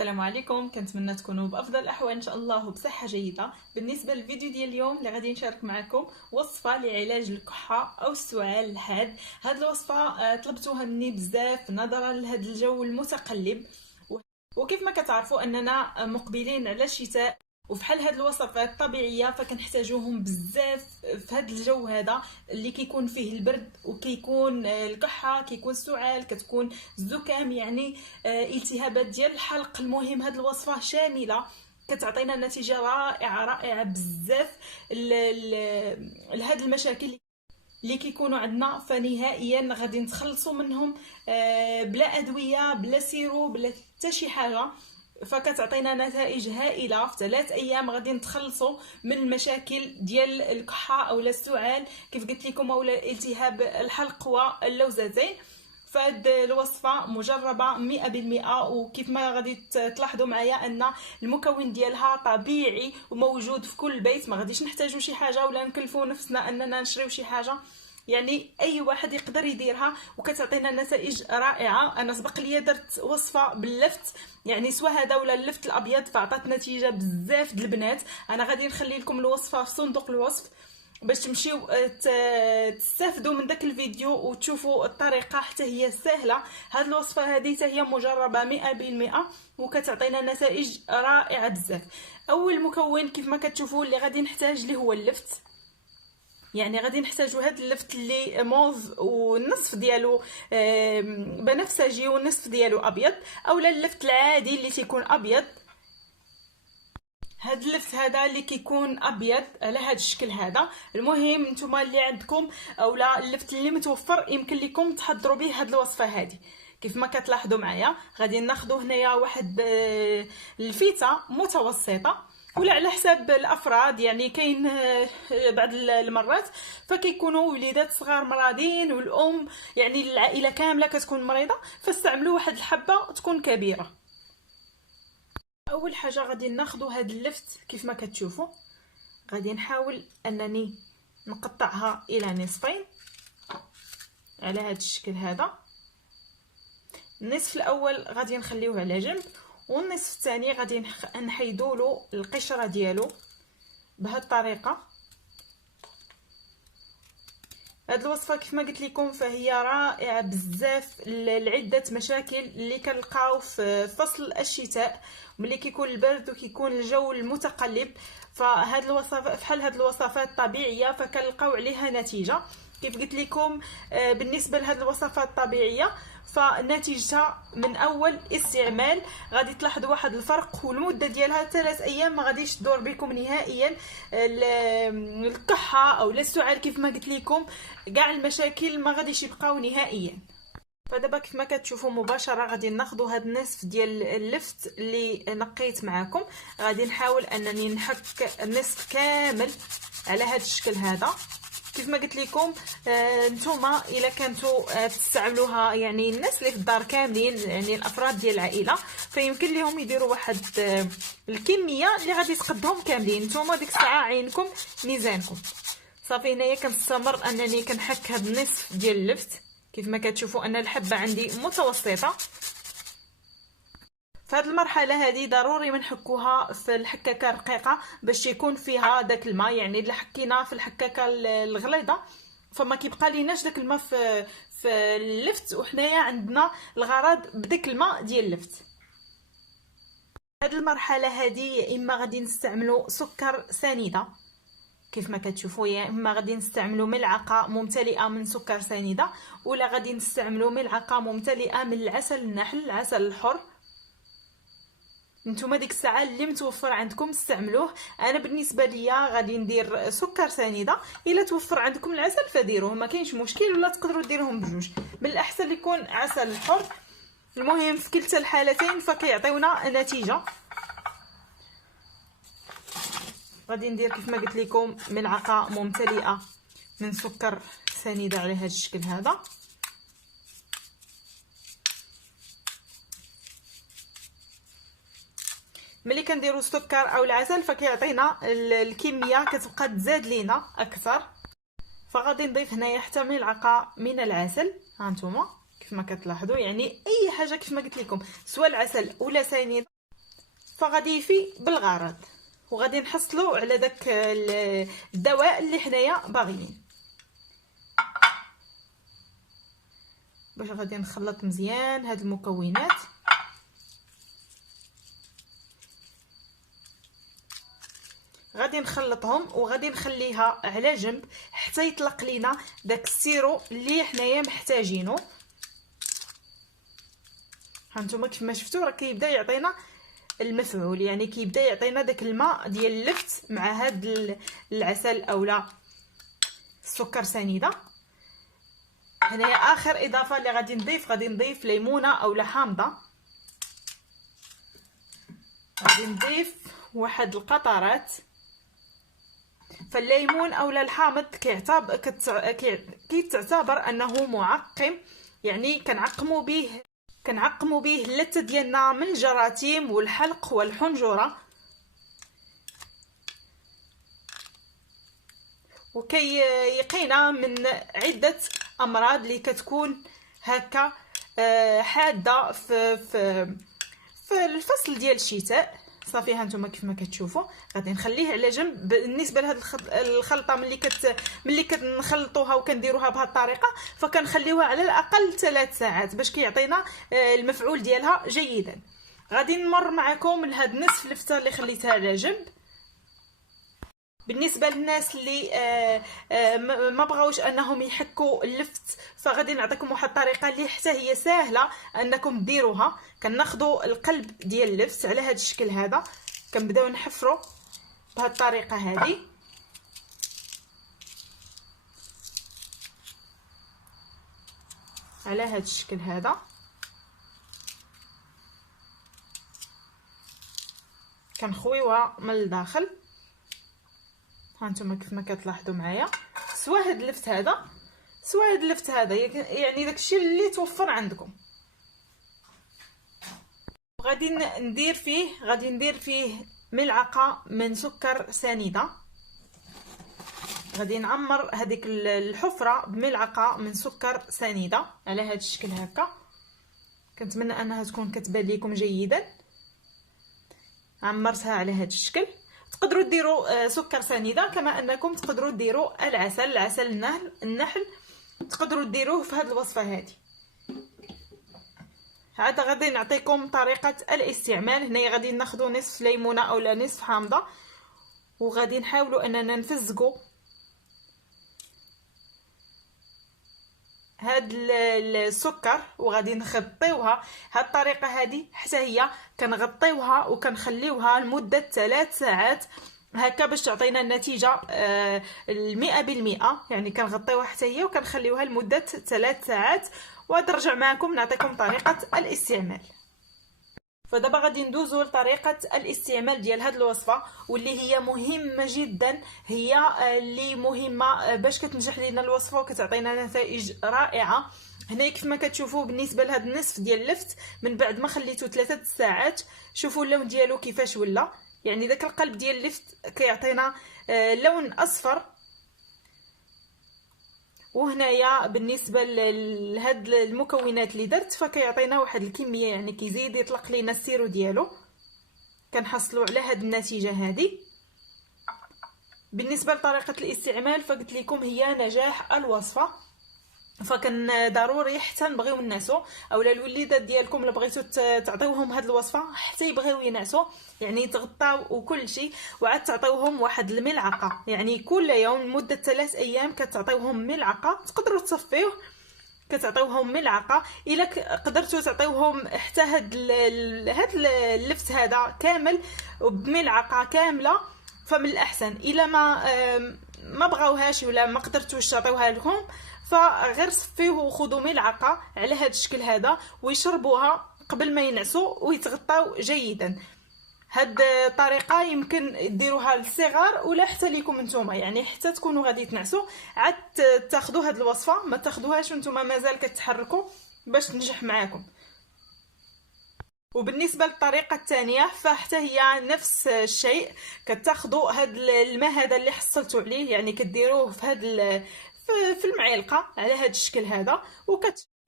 السلام عليكم، كنتمنى تكونوا بافضل الاحوال ان شاء الله وبصحه جيده. بالنسبه للفيديو ديال اليوم اللي غادي نشارك معكم وصفه لعلاج الكحه او السعال الحاد. هاد الوصفه طلبتوها مني بزاف نظرا لهذا الجو المتقلب، وكيف ما كتعرفوا اننا مقبلين على الشتاء، وفحال هاد الوصفات الطبيعيه فكنحتاجوهم بزاف في هاد الجو هذا اللي كيكون فيه البرد وكيكون الكحه، كيكون السعال، كتكون الزكام، يعني التهابات ديال الحلق. المهم هاد الوصفه شامله كتعطينا نتيجه رائعه بزاف لهاد المشاكل اللي كيكونوا عندنا، فنهائيا غادي نتخلصوا منهم بلا ادويه بلا سيرو بلا حتى شي حاجه. فكتعطينا نتائج هائله في 3 ايام غادي نتخلصوا من المشاكل ديال الكحه او السعال كيف قلت لكم، او التهاب الحلق واللوزتين. فهاد الوصفه مجربه 100%، وكيف ما غادي تلاحظوا معايا ان المكون ديالها طبيعي وموجود في كل بيت، ما غاديش نحتاجوا شي حاجه ولا نكلفوا نفسنا اننا نشريو شي حاجه. يعني اي واحد يقدر يديرها وكتعطينا نتائج رائعه. انا سبق لي درت وصفه باللفت، يعني سوا هذا ولا اللفت الابيض، فعطات نتيجه بزاف د البنات. انا غادي نخلي لكم الوصفه في صندوق الوصف باش تمشيو تستافدوا من داك الفيديو وتشوفوا الطريقه، حتى هي سهله. هاد الوصفه هذه حتى هي مجربه 100% وكتعطينا نتائج رائعه بزاف. اول مكون كيف ما كتشوفوا اللي غادي نحتاج اللي هو اللفت، يعني غادي نحتاجوا هاد اللفت اللي موف والنصف ديالو بنفسجي والنصف ديالو ابيض، اولا اللفت العادي اللي تيكون ابيض. هاد اللفت هذا اللي كيكون ابيض على هاد الشكل هذا. المهم نتوما اللي عندكم اولا اللفت اللي متوفر يمكن لكم تحضروا به هاد الوصفه هذه. كيف ما كتلاحظوا معايا غادي ناخذوا هنايا واحد الفيته متوسطه، ولا على حساب الافراد، يعني كاين بعض المرات فكيكونوا وليدات صغار مرضين والام، يعني العائله كامله كتكون مريضه، فاستعملوا واحد الحبه تكون كبيره. اول حاجه غادي ناخذوا هاد اللفت كيف ما كتشوفوا، غادي نحاول انني نقطعها الى نصفين على هاد الشكل هذا. النصف الاول غادي نخليوه على جنب، والنصف الثاني غادي نحيدوا له القشره ديالو بهذه الطريقه. هاد الوصفه كيف ما قلت لكم فهي رائعه بزاف لعده مشاكل اللي كنلقاو في فصل الشتاء ملي كيكون البرد وكيكون الجو المتقلب. فهاد الوصفات فحال هاد الوصفات الطبيعيه فكنلقاو عليها نتيجه. كيف قلت لكم بالنسبه لهاد الوصفات الطبيعيه فنتيجتها من اول استعمال غادي تلاحظوا واحد الفرق، والمده ديالها 3 ايام ما غاديش تدور بكم نهائيا الكحه او السعال. كيف ما قلت لكم كاع المشاكل ما غاديش يبقاو نهائيا. فدابا كيف ما كتشوفوا مباشره غادي ناخذوا هاد النصف ديال اللفت اللي نقيت معكم، غادي نحاول انني نحك النصف كامل على هاد الشكل هذا. كيف ما قلت لكم نتوما الا كنتوا تستعملوها، يعني الناس اللي في الدار كاملين، يعني الافراد ديال العائله، فيمكن لهم يديروا واحد الكميه اللي غادي تقدهم كاملين. نتوما ديك الساعه عينكم ميزانكم. صافي هنايا كنستمر انني كنحك هذا النصف ديال اللفت. كيف ما كتشوفوا ان الحبه عندي متوسطه. في هذه المرحله هذه ضروري منحكوها في الحكاكه الرقيقه باش يكون فيها داك الماء، يعني الا حكينا في الحكاكه الغليظه فما كيبقى ليناش داك الماء في اللفت، وحنايا عندنا الغرض بداك الماء ديال اللفت. هذه المرحله هذه يا اما غادي نستعملوا سكر سنيده كيف ما كتشوفوا، يا اما غادي نستعملوا ملعقه ممتلئه من سكر سنيده، ولا غادي نستعملوا ملعقه ممتلئه من العسل النحل، العسل الحر. نتوما ديك الساعه اللي متوفر عندكم استعملوه. انا بالنسبه ليا غادي ندير سكر سنيده، الا توفر عندكم العسل فديروه ما كاينش مشكل، ولا تقدروا ديروهم بجوج، من الاحسن يكون عسل حر. المهم في كلتا الحالتين فكيعطيونا نتيجه. غادي ندير كيف ما قلت لكم ملعقه ممتلئه من سكر سنيده على هذا الشكل هذا. ملي كنديروا السكر او العسل فكيعطينا الكميه كتبقى تزاد لينا اكثر. فغادي نضيف هنايا حتى ملعقه من العسل. ها نتوما كيف ما كتلاحظوا، يعني اي حاجه كيف ما قلت لكم سواء العسل ولا سنيده فغادي يفي بالغرض، وغادي نحصلوا على داك الدواء اللي حنايا باغيين. باش غادي نخلط مزيان هاد المكونات. غادي نخلطهم وغادي نخليها على جنب حتى يطلق لينا داك السيرو اللي حنايا محتاجينه. هانتوما كيف ما شفتوا راه كيبدا يعطينا المفعول، يعني كيبدا يعطينا داك الماء ديال اللفت مع هاد العسل اولا السكر سنيده. هنايا اخر اضافه اللي غادي نضيف ليمونه اولا حامضه. غادي نضيف واحد القطرات. فالليمون اولا الحامض كيتعتبر انه معقم، يعني كنعقموا به اللثه ديالنا من الجراثيم والحلق والحنجره، وكيقينا من عده امراض اللي كتكون هكا حاده في الفصل ديال الشتاء. صافي هانتوما كيف ما كتشوفوا غادي نخليه على جنب. بالنسبه لهاد الخلطه ملي كنخلطوها وكنديروها بهاد الطريقه فكنخليوها على الاقل 3 ساعات باش كيعطينا المفعول ديالها جيدا. غادي نمر معكم لهاد نصف لفته اللي خليتها على جنب. بالنسبه للناس اللي ما بغاوش انهم يحكوا اللفت فغادي نعطيكم واحد الطريقه اللي حتى هي سهله انكم ديروها. كناخذوا القلب ديال اللفت على هذا الشكل هذا، كنبداو نحفروا بهذه الطريقه هذه. على هذا الشكل هذا كنخويوها من الداخل. هانتوما كيف ما كتلاحظوا معايا سوا هاد اللفت هذا يعني داكشي اللي توفر عندكم. غادي ندير فيه ملعقه من سكر سنيده. غادي نعمر هذيك الحفره بملعقه من سكر سنيده على هذا الشكل هكا. كنتمنى انها تكون كتبان لكم جيدا. عمرتها على هذا الشكل. تقدروا ديروا سكر سنيده كما انكم تقدروا ديروا العسل النحل تقدروا ديروه في هذه الوصفه هذه. عاد غادي نعطيكم طريقه الاستعمال. هنايا غادي ناخذوا نصف ليمونه اولا نصف حامضه، وغادي نحاولوا اننا نفزقوا هاد السكر وغادي نغطيوها. هاد الطريقه هذه حتى هي كنغطيوها وكنخليوها لمده 3 ساعات هكا باش تعطينا النتيجه 100%. يعني كنغطيوها حتى هي وكنخليوها لمده 3 ساعات. ونرجع معكم نعطيكم طريقه الاستعمال. فدابا غادي ندوزو لطريقه الاستعمال ديال هاد الوصفه، واللي هي مهمه جدا، هي اللي مهمه باش كتنجح لينا الوصفه وكتعطينا نتائج رائعه. هنا كيف ما كتشوفوا بالنسبه لهاد النصف ديال اللفت من بعد ما خليته 3 ساعات شوفوا اللون ديالو كيفاش ولا. يعني داك القلب ديال اللفت كيعطينا لون اصفر. وهنايا بالنسبه لهاد المكونات اللي درت فكيعطينا واحد الكميه، يعني كيزيد يطلق لينا السيرو ديالو. كنحصلوا على هاد النتيجه هذه. بالنسبه لطريقه الاستعمال فقلت لكم هي نجاح الوصفه. فكان ضروري حتى نبغيو ننعسوا اولا الوليدات ديالكم اللي بغيتو تعطيوهم هاد الوصفه حتى يبغيو ينعسوا، يعني يتغطاو وكل شيء، وعاد تعطيوهم واحد الملعقه. يعني كل يوم لمده 3 ايام كتعطيوهم ملعقه. تقدروا تصفيوه كتعطيوهم ملعقه. الا قدرتوا تعطيوهم حتى هاد اللفت هذا كامل بملعقه كامله فمن الاحسن. الا ما بغاوهاش ولا ما قدرتوش تعطيوها لهم فغير صفيوه وخذوا ملعقه على هذا الشكل هذا ويشربوها قبل ما ينعسوا ويتغطاو جيدا. هاد الطريقه يمكن ديروها للصغار ولا حتى ليكم نتوما، يعني حتى تكونوا غادي تنعسوا عاد تاخذوا هاد الوصفه. ما تاخذوهاش وانتوما مازال كتحركوا باش تنجح معاكم. وبالنسبه للطريقه الثانيه فحتى هي نفس الشيء. كتاخذوا هاد الماء هذا اللي حصلتوا عليه، يعني كديروه في هاد في المعلقه على هذا الشكل هذا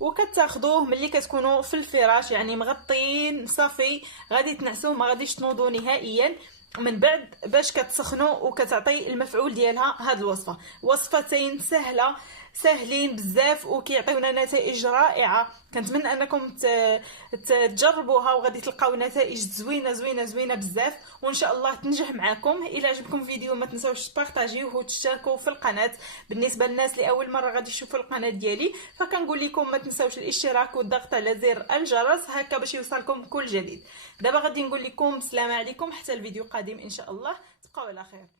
وكتاخذوه ملي كتكونوا في الفراش، يعني مغطيين صافي، غادي تنعسوه ما غاديش تنوضوا نهائيا. من بعد باش كتسخنوا وكتعطي المفعول ديالها هاد الوصفه. وصفتين ساهلين بزاف وكيعطيونا نتائج رائعه. كنتمنى انكم تجربوها وغادي تلقاو نتائج زوينه بزاف، وان شاء الله تنجح معكم. الى عجبكم الفيديو ما تنساوش تبارطاجيوه وتشتركوا في القناه. بالنسبه للناس اللي اول مره غادي يشوفوا القناه ديالي فكنقول لكم ما تنساوش الاشتراك والضغط على زر الجرس هكا باش يوصلكم كل جديد. دابا غادي نقول لكم السلام عليكم حتى الفيديو قادم ان شاء الله، تبقاو على خير.